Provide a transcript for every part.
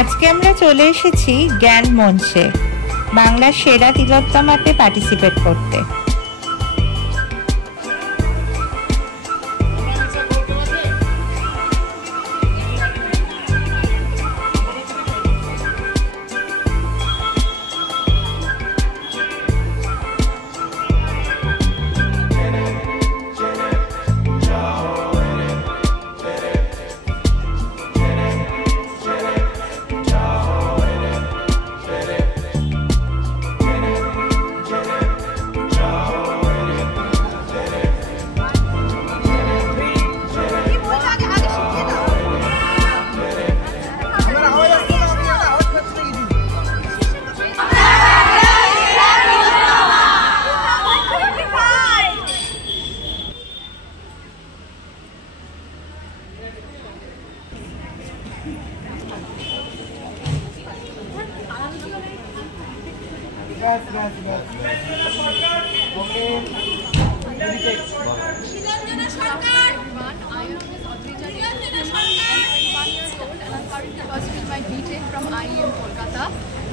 আজকে আমরা চলে এসেছি জ্ঞান মঞ্চে বাংলার সেরা তিলোত্তমাতে পার্টিসিপেট করতে।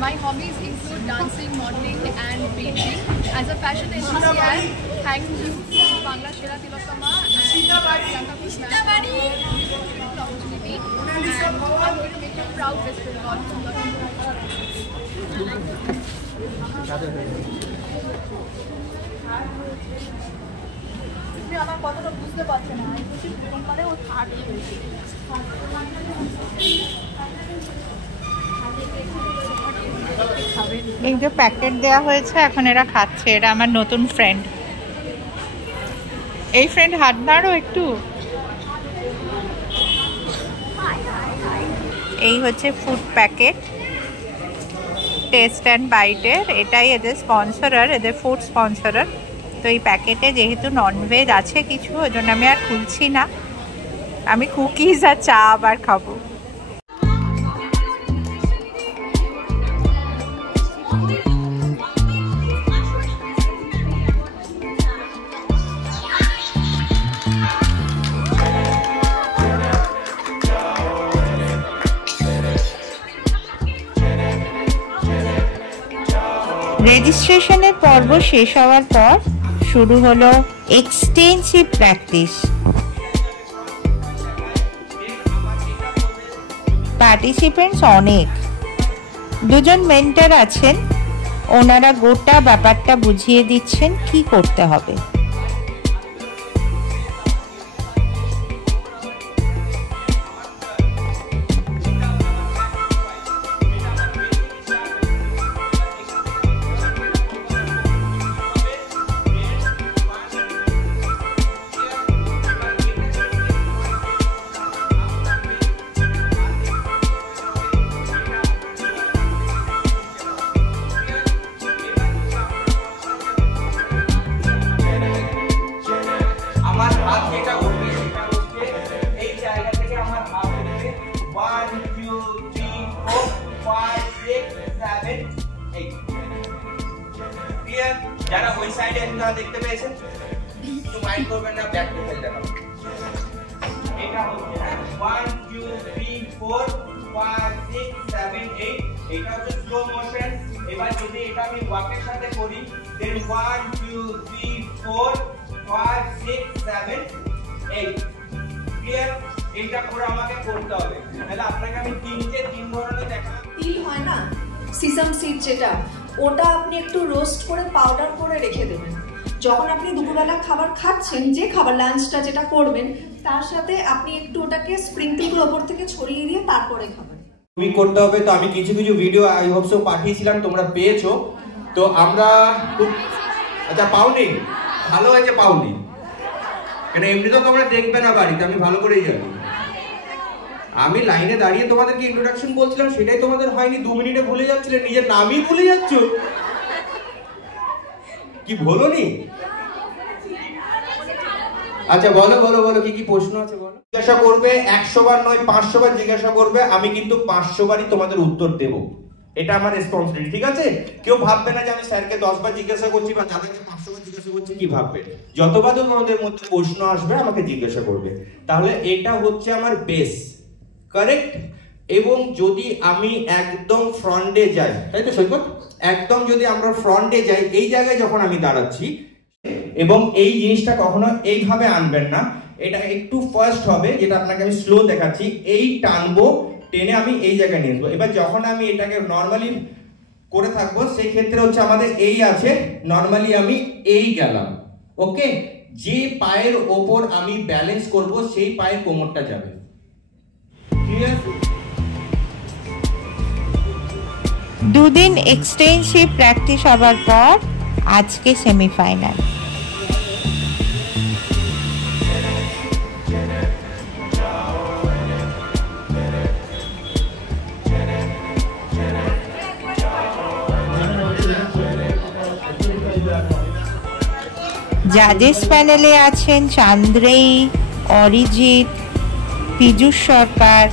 My hobbies include dancing, modeling and painting. As a fashion enthusiast, thank you to Bangla Shera Tilottama and Shita Bari opportunity. And I'm going to make you proud, West Bengal. আমার কথাটা বুঝতে পারছে না, মানে ও third হয়েছে। এই যে packet দেওয়া হয়েছে এখন এরা খাচ্ছে। এরা আমার নতুন ফ্রেন্ড। এই ফ্রেন্ড হাত নাড়ো একটু। এই হচ্ছে ফুড প্যাকেট টেস্ট অ্যান্ড বাইটের। এটাই এদের স্পন্সরার, এদের ফুড স্পন্সরার। তো এই প্যাকেটে যেহেতু ননভেজ আছে কিছু, ওই জন্য আমি আর খুলছি না। আমি কুকিজ আর চা আবার খাবো। রেজিস্ট্রেশনের পর্ব শেষ হওয়ার পর শুরু হলো এক্সটেন্সিভ প্র্যাকটিস। পার্টিসিপেন্টস অনেক। দুজন মেন্টর আছেন, ওনারা গোটা ব্যাপারটা বুঝিয়ে দিচ্ছেন কি করতে হবে। যারা ওই সাইডে দেখতে পেয়েছেন একটু মাইন্ড করবেন না, ব্যাক টু ফেল দেখাবো। এটা হচ্ছে 1 2 3 4 5 6 7 8 এটা হচ্ছে স্লো মোশন। এবার যদি এটা আমি ওয়াকের সাথে করি দেন 1 2 3 4 5 6 7 8 ক্লিয়ার। এটা পুরো আমাকে করতে হবে। তাহলে আপনাকে আমি তিন ধরনের দেখালাম। তিল হয় না, সিসাম সিড, যেটা ওটা আপনি একটু রোস্ট করে পাউডার করে রেখে দেবেন। যখন আপনি দুপুরবেলা খাবার খাচ্ছেন, যে খাবার লাঞ্চটা যেটা করবেন, তার সাথে আপনি একটু ওটাকে স্প্রিংকেল করে ওপর থেকে ছড়িয়ে দিয়ে তারপরে খাবেন। তুমি করতে হবে। তো আমি কিছু ভিডিও আই হোপ সো পাঠিয়েছিলাম, তোমরা পেয়েছো। তো আমরা আচ্ছা পাওনি, ভালো হয়েছে পাওনি, কেন এমনি তো তোমরা দেখবে না বাড়িতে, আমি ভালো করেই জানি। আমি লাইনে দাঁড়িয়ে তোমাদেরকে ইন্ট্রোডাকশন বলছিলাম, সেটাই তোমাদের হয়নি। 2 মিনিটে ভুলে যাচ্ছিলে, নিজের নামই ভুলে যাচ্ছ। কি বলোনি? আচ্ছা বলো বলো বলো, কি কি প্রশ্ন আছে বলো। জিজ্ঞাসা করবে 100 বার নয় 500 বার জিজ্ঞাসা করবে, আমি কিন্তু 500 বারই তোমাদের উত্তর দেব। এটা আমার রেসপন্সিবিলিটি, ঠিক আছে? কেউ ভাববে না যে আমি স্যারকে 10 বার জিজ্ঞাসা করছি বা যাদেরকে 500 বার জিজ্ঞাসা করছি, কি ভাববে? যতবার তোমাদের মধ্যে প্রশ্ন আসবে আমাকে জিজ্ঞাসা করবে। তাহলে এটা হচ্ছে আমার বেস, কারেক্ট? এবং যদি আমি একদম ফ্রন্টে যাই, তাই তো সৈকত, একদম যদি আমরা ফ্রন্টে যাই, এই জায়গায় যখন আমি দাঁড়াচ্ছি, এবং এই জিনিসটা কখনো এইভাবে আনবেন না, এটা একটু ফার্স্ট হবে, যেটা আপনাকে আমি স্লো দেখাচ্ছি, এই টানবো, টেনে আমি এই জায়গায় নিয়ে আসবো। এবার যখন আমি এটাকে নর্মালি করে থাকবো, সেই ক্ষেত্রে হচ্ছে আমাদের এই আছে, নর্মালি আমি এই গেলাম, ওকে। যে পায়ের ওপর আমি ব্যালেন্স করব সেই পায়ের কোমরটা যাবে, ক্লিয়ার? দুদিন এক্সটেন্সিভ প্র্যাকটিস হবার পর আজকে সেমিফাইনাল। জাজেস প্যানেলে আছেন চান্দ্রেই, অরিজিৎ, পীযূষ সরকার,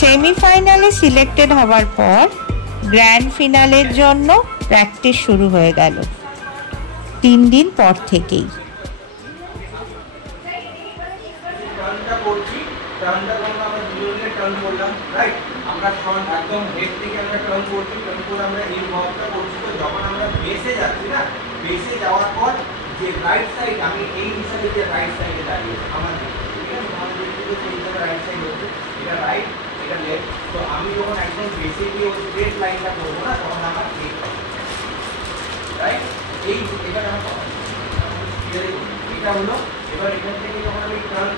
সেমিফাইনালে সিলেক্টেড হওয়ার পর গ্র্যান্ড ফিনালের জন্য প্র্যাকটিস শুরু হয়ে গেল 3 দিন পর থেকেই। আমরা ফ্রন্ট একদম হেড থেকে আমরা টার্ন করছি, টার্ন করে আমরা এই ওয়ার্কটা করছি। তো যখন আমরা বেসে যাচ্ছি না, বেসে যাওয়ার পর যে রাইট সাইড, আমি এই হিসাবে যে রাইট সাইডে দাঁড়িয়ে আমাদের, ঠিক আছে, আমাদের কিন্তু সেই জায়গায় রাইট সাইড হচ্ছে, এটা রাইট, এটা লেফট। তো আমি যখন একদম বেসে গিয়ে ওই স্ট্রেট লাইনটা করবো না, তখন আমার রাইট, এই এবার আমার এটা হলো। এবার এখান থেকে যখন আমি টার্ন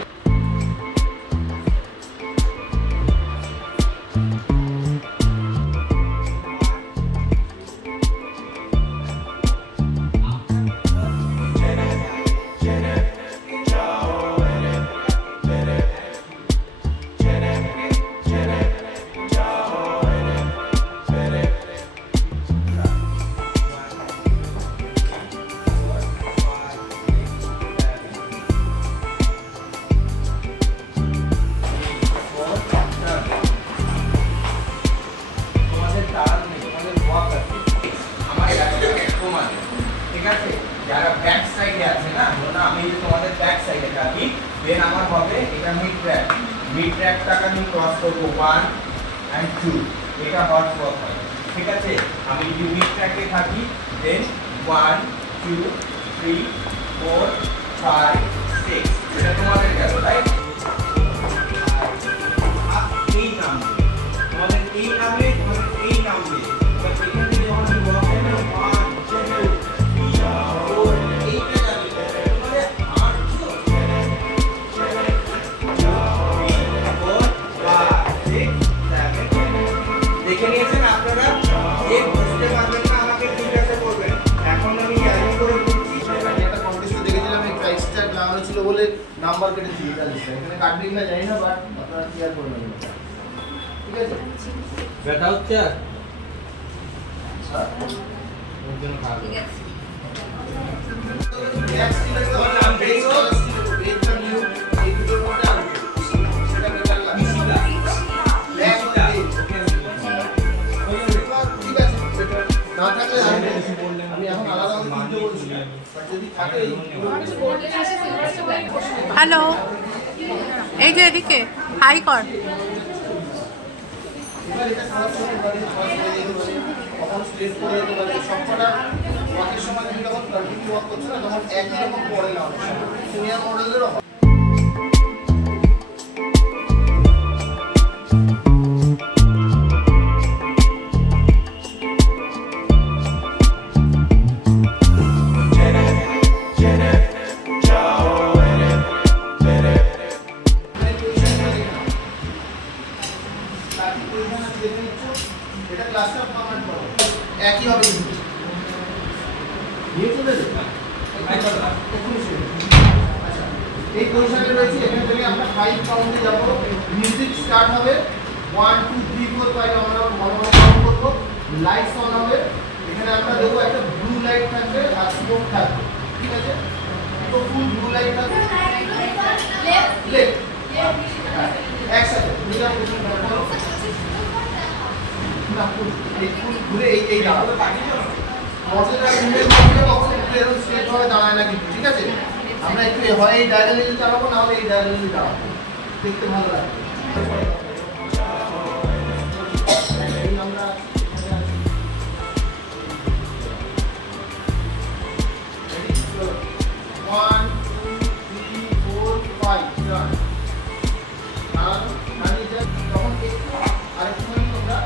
মিড ট্র্যাকটাকে আমি ক্রস করব 1 and 2, এটা হর্স ওয়াক হয়, ঠিক আছে। আমি যদি মিড ট্র্যাকে থাকি, দেন 1 2 3 4 5 6, এটা তোমাদের গেল, রাইট। এই নামবে, তোমাদের এই নামবে, তোমাদের এই নামবে। বাট এখান থেকে যখন আমি ওয়াক করব 1 2 3 4, এইটা যাবে, তোমাদের 8 দেখে নিয়েছেন আপনারা, যে বুঝতে পারবেন না আমাকে জিজ্ঞাসা করবেন। এখন আমি জানি করে বলছি, আমি একটা কন্টেস্টে দেখেছিলাম, এই প্রাইস ট্যাগ লাগানো ছিল বলে নাম্বার কেটে দিয়ে দিয়েছে। এখানে কাটবে কিনা জানি না, বাট আপনারা ক্লিয়ার করে নেবেন, ঠিক আছে। ব্যাটা হচ্ছে আর ওর জন্য খারাপ, ঠিক আছে। নেক্সট কি লাগবে? নাম পেজ পেজটা নিউ, এই দুটোর মধ্যে আসবে, সেটা বেটার লাগে। ঠিক আছে, বেটার না থাকলে আমি এখন আলাদা কিনতে বলছি, বাট যদি থাকে হ্যালো, এই যে এদিকে হাই কর। এবার এটা সরাসরি বাড়িতে কখন স্ট্রেট করে দিতে পারে, সবকটা ওয়াকের সময় তুমি যখন কন্টিনিউ ওয়াক করছো না, তখন একই রকম পড়ে না, অনেক সময় সিনিয়র মডেলেরও হয়। একই হবে কিন্তু নিয়ে চলে যাবে। আচ্ছা, এই পজিশনে রয়েছে, এখান থেকে আমরা 5 কাউন্টে যাব, মিউজিক স্টার্ট হবে, 1 2 3 4 5 আমরা ভালো ভালো কাউন্ট করব, লাইটস অন হবে, এখানে আমরা দেবো একটা ব্লু লাইট থাকবে আর স্মোক থাকবে, ঠিক আছে? তো ফুল ব্লু লাইট থাকবে, লেফট একসাথে দুইটা পজিশন করো না, ফুল ঘুরে এই দাঁড়াবে। মডেলটা ঘুরে ঘুরে কখনো এরকম স্ট্রেট ভাবে দাঁড়ায় না কিন্তু, ঠিক আছে? আমরা একটু হয় এই ডায়াগোনালি দাঁড়াবো, না হলে এই ডায়াগোনালি দাঁড়াবো, দেখতে ভালো লাগবে। আমরা 1 2 3 4 5 রান। আর মানে যখন একটু আরেকটু তোমরা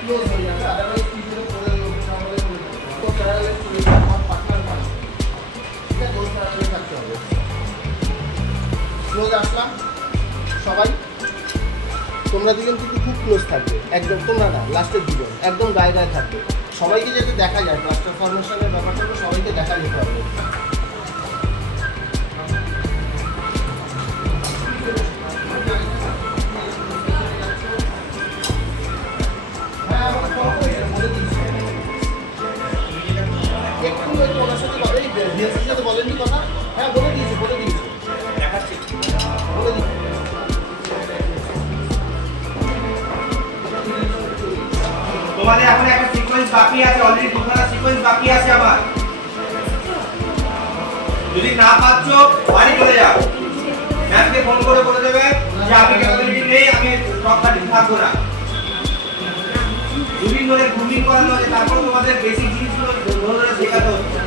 ক্লোজ হয়ে যাবে, আদারওয়াইজ পিছনে পড়ে যাবে, আমাদের তো প্যারালাল চলে যাবে, আমার পার্টনার মানে ঠিক আছে, ওই প্যারালাল থাকতে হবে। ক্লোজ আসলাম সবাই, তোমরা দুজন কিন্তু খুব ক্লোজ থাকবে, একদম তোমরা না, লাস্টের দুজন একদম গায়ে গায়ে থাকবে, সবাইকে যাতে দেখা যায়। ক্লাস্টার ফরমেশনের ব্যাপারটা সবাইকে দেখা যেতে হবে। একটু ওনার সাথে কথা, এই ভিএসির সাথে বলেননি কথা? হ্যাঁ বলে দিয়েছে, বলে দিয়েছে, দেখাচ্ছি, বলে দিয়েছে। তোমাদের এখন একটা সিকোয়েন্স বাকি আছে, অলরেডি দুখানা সিকোয়েন্স বাকি আছে আমার। যদি না পাচ্ছ বাড়ি চলে যাও, ম্যামকে ফোন করে বলে দেবে যে আমি ক্যাপাবিলিটি নেই, আমি টপ কাটিং থাকবো না। দুদিন ধরে গ্রুমিং করানো হচ্ছে, তারপর তোমাদের বেসিক জিনিসগুলো ধরে ধরে শেখাতে হচ্ছে।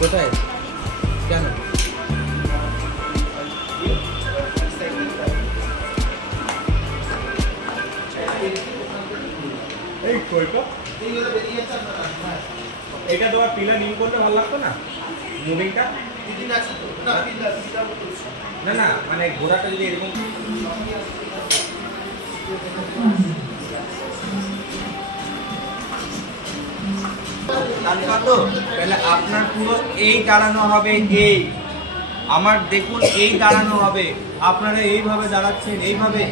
কোথায় কেন এই কইটা এটা তোমার পিলার নিম করতে ভালো লাগতো না, মুভিংটা না না, মানে ঘোড়াটা যদি এরকম তাহলে আপনার পুরো এই দাঁড়ানো হবে, এই আমার দেখুন এই দাঁড়ানো হবে, আপনারা এইভাবে দাঁড়াচ্ছেন, এইভাবে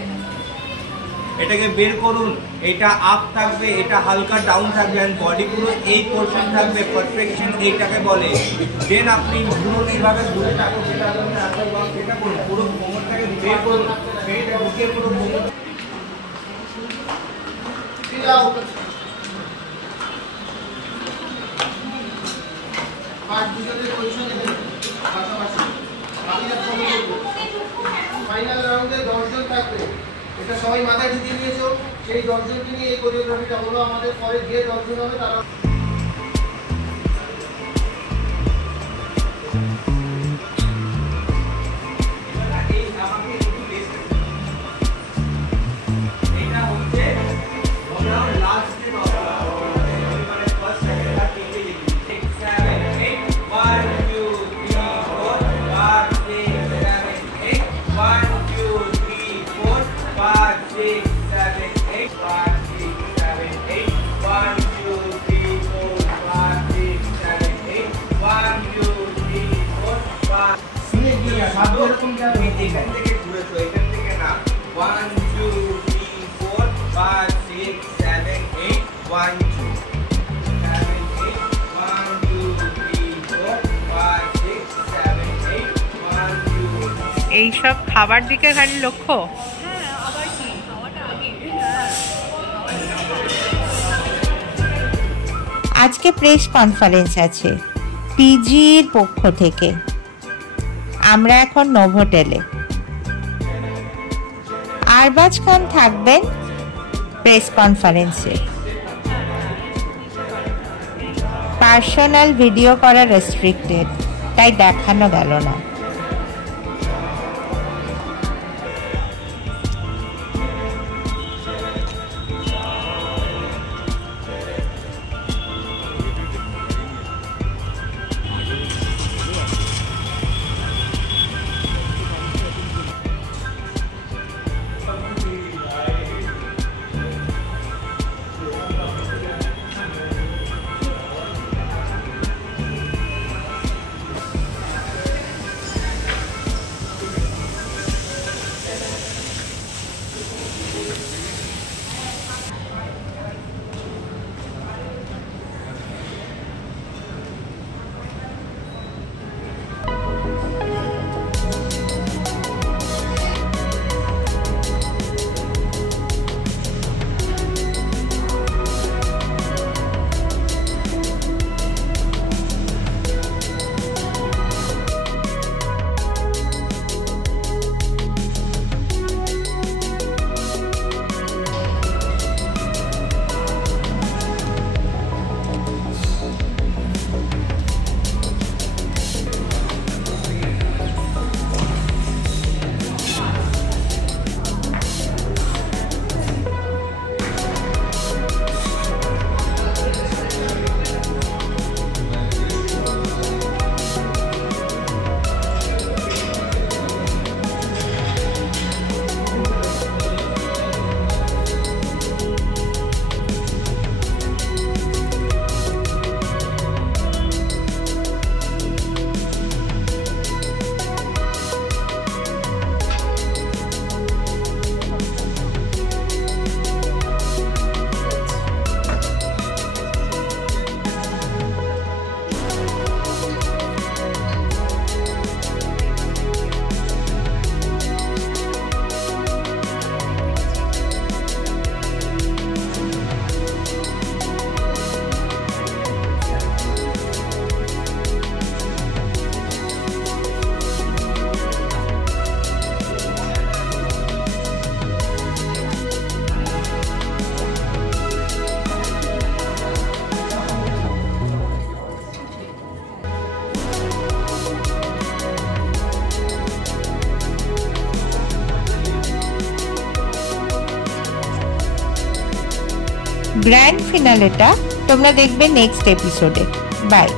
এটাকে বের করুন, এটা আপ থাকবে, এটা হালকা ডাউন থাকবে, এন্ড বডি পুরো এই পোরশন থাকবে, পারফেকশন এইটাকে বলে। দেন আপনি পুরো এইভাবে ঘুরে থাকুন, এটা করুন, পুরো কোমরটাকে বের করুন, পেটে ঢুকে পুরো কোমর ফাইনাল রাউন্ডে 10 জন থাকবে, এটা সবাই মাথায় ঢুকিয়ে নিয়েছো। সেই 10 জনকে নিয়ে এই কোরিওগ্রাফিটা হলো আমাদের, পরে যে 10 জন হবে তারা এখান থেকে ঘুরেছো, এখান থেকে না। 1 2 3 4 5 6 7 8 1 2 7 8 1 2 3 4 5 6 7 8 1 2। এই সব খাবার দিকে খালি লক্ষ্য। আজকে প্রেস কনফারেন্স আছে পিজির পক্ষ থেকে। আমরা এখন নোভোটেলে, আরবাজ খান থাকবেন প্রেস কনফারেন্সে। পার্সোনাল ভিডিও করা রেস্ট্রিক্টেড, তাই দেখানো গেল না। গ্র্যান্ড ফিনালেটা তোমরা দেখবে নেক্সট এপিসোডে। বাই।